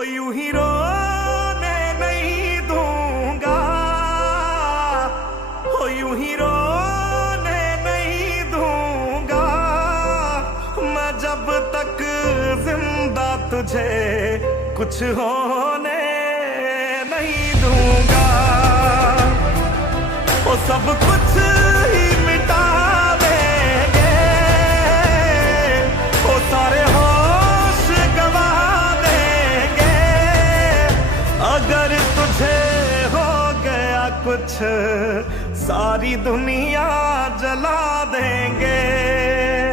हो यूं ही रोने नहीं दूंगा, हो यूं ही रोने नहीं दूंगा, मैं जब तक जिंदा तुझे कुछ होने नहीं दूंगा। वो सब कुछ ही मिटा देंगे, वो सारे होश गवा देंगे, अगर तुझे हो गया कुछ सारी दुनिया जला देंगे।